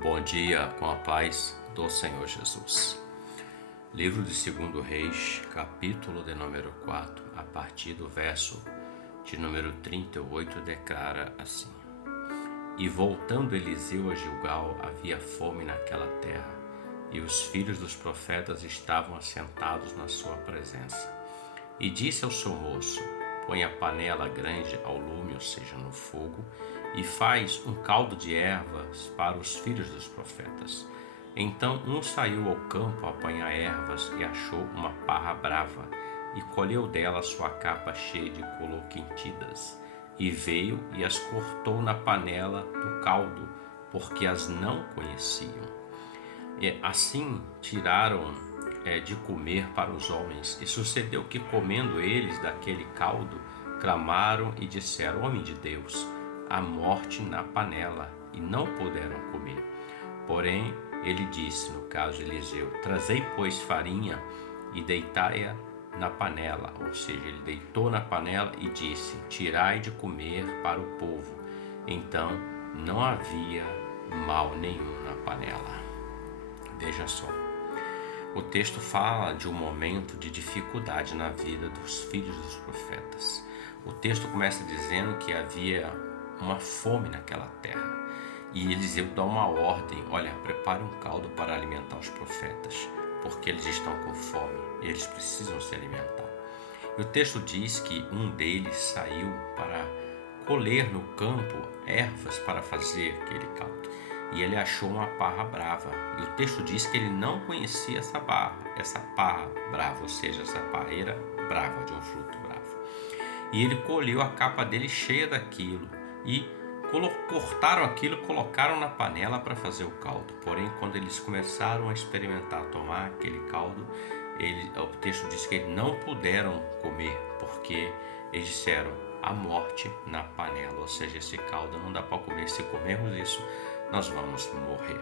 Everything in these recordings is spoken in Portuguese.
Bom dia com a paz do Senhor Jesus. Livro de 2 Reis, capítulo de número 4, a partir do verso de número 38, declara assim: E voltando Eliseu a Gilgal, havia fome naquela terra, e os filhos dos profetas estavam assentados na sua presença. E disse ao seu moço: Põe a panela grande ao lume, ou seja, no fogo, e faz um caldo de ervas para os filhos dos profetas. Então um saiu ao campo a apanhar ervas e achou uma parra brava, e colheu dela sua capa cheia de coloquintidas, e veio e as cortou na panela do caldo, porque as não conheciam. E assim tiraram de comer para os homens. E sucedeu que, comendo eles daquele caldo, clamaram e disseram: Homem de Deus, há morte na panela, e não puderam comer. Porém, ele disse, no caso Eliseu: Trazei, pois, farinha e deitai-a na panela. Ou seja, ele deitou na panela e disse: Tirai de comer para o povo. Então não havia mal nenhum na panela. Veja só, o texto fala de um momento de dificuldade na vida dos filhos dos profetas. O texto começa dizendo que havia uma fome naquela terra. E Eliseu dá uma ordem: olha, prepare um caldo para alimentar os profetas, porque eles estão com fome e eles precisam se alimentar. E o texto diz que um deles saiu para colher no campo ervas para fazer aquele caldo. E ele achou uma parra brava. E o texto diz que ele não conhecia essa parra brava, ou seja, essa parreira brava, de um fruto bravo. E ele colheu a capa dele cheia daquilo e cortaram aquilo, colocaram na panela para fazer o caldo. Porém, quando eles começaram a experimentar tomar aquele caldo, o texto diz que eles não puderam comer, porque eles disseram: a morte na panela, ou seja, esse caldo não dá para comer, se comermos isso nós vamos morrer.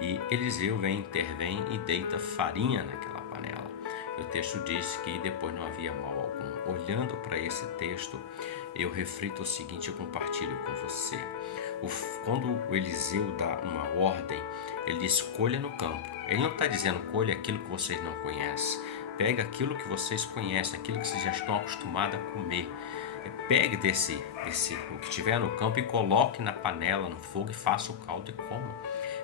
E Eliseu intervém e deita farinha naquela panela. E o texto diz que depois não havia mal algum. Olhando para esse texto, eu reflito o seguinte, eu compartilho com você. Quando o Eliseu dá uma ordem, ele diz: colha no campo. Ele não está dizendo colha aquilo que vocês não conhecem. Pega aquilo que vocês conhecem, aquilo que vocês já estão acostumados a comer. Pegue o que tiver no campo e coloque na panela, no fogo, e faça o caldo e coma.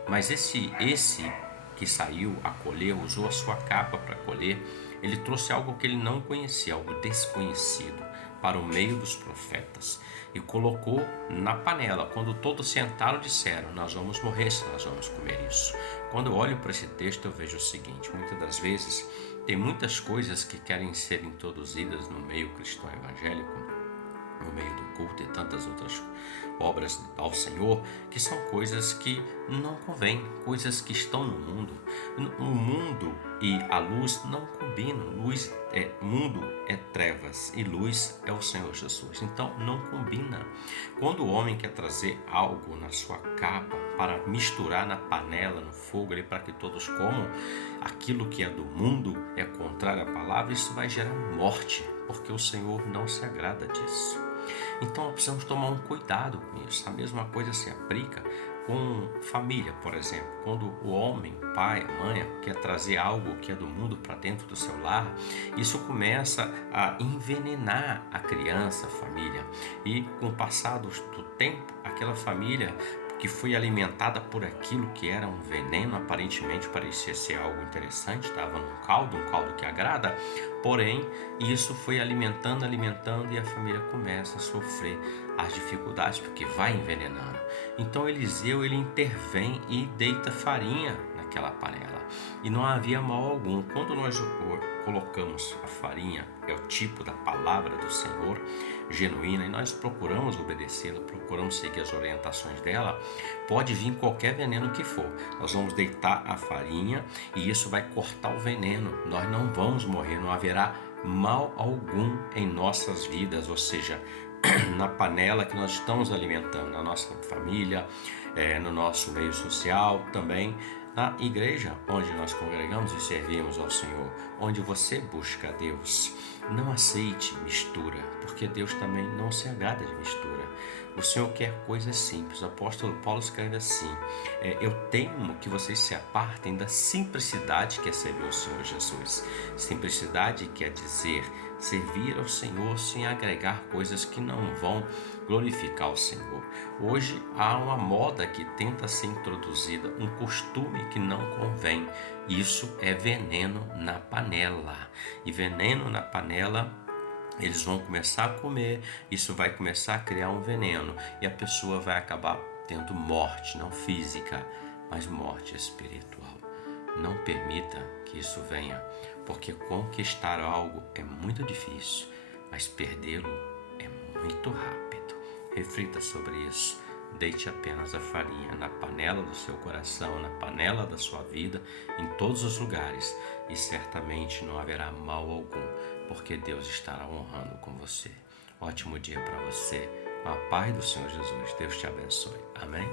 Mas esse que saiu a colher, usou a sua capa para colher, ele trouxe algo que ele não conhecia, algo desconhecido, para o meio dos profetas, e colocou na panela. Quando todos sentaram, disseram: nós vamos morrer se nós vamos comer isso. Quando eu olho para esse texto, eu vejo o seguinte: muitas das vezes tem muitas coisas que querem ser introduzidas no meio cristão evangélico, no meio do culto e tantas outras obras ao Senhor, que são coisas que não convêm, coisas que estão no mundo. O mundo e a luz não combinam. Mundo é trevas e luz é o Senhor Jesus. Então não combina. Quando o homem quer trazer algo na sua capa para misturar na panela, no fogo, para que todos comam, aquilo que é do mundo é contrário à palavra, isso vai gerar morte, porque o Senhor não se agrada disso. Então nós precisamos tomar um cuidado com isso. A mesma coisa se aplica com família, por exemplo. Quando o homem, pai, mãe, quer trazer algo que é do mundo para dentro do seu lar, isso começa a envenenar a criança, a família. E com o passar do tempo, aquela família que foi alimentada por aquilo que era um veneno, aparentemente parecia ser algo interessante, estava num caldo, um caldo que agrada, porém isso foi alimentando e a família começa a sofrer as dificuldades porque vai envenenando. Então Eliseu ele intervém e deita farinha naquela panela e não havia mal algum. Quando nós colocamos a farinha, é o tipo da palavra do Senhor genuína, e nós procuramos obedecê-la, procuramos seguir as orientações dela, pode vir qualquer veneno que for. Nós vamos deitar a farinha e isso vai cortar o veneno. Nós não vamos morrer, não haverá mal algum em nossas vidas, ou seja, na panela que nós estamos alimentando, na nossa família, no nosso meio social, também na igreja onde nós congregamos e servimos ao Senhor, onde você busca a Deus. Não aceite mistura, porque Deus também não se agrada de mistura. O Senhor quer coisas simples. O apóstolo Paulo escreve assim: eu temo que vocês se apartem da simplicidade que é servir o Senhor Jesus. Simplicidade quer dizer servir ao Senhor sem agregar coisas que não vão glorificar o Senhor. Hoje há uma moda que tenta ser introduzida, um costume que não convém. Isso é veneno na panela. E veneno na panela, eles vão começar a comer, isso vai começar a criar um veneno e a pessoa vai acabar tendo morte, não física, mas morte espiritual. Não permita que isso venha, porque conquistar algo é muito difícil, mas perdê-lo é muito rápido. Reflita sobre isso. Deite apenas a farinha na panela do seu coração, na panela da sua vida, em todos os lugares, e certamente não haverá mal algum, porque Deus estará honrando com você. Ótimo dia para você. Com a paz do Senhor Jesus. Deus te abençoe. Amém?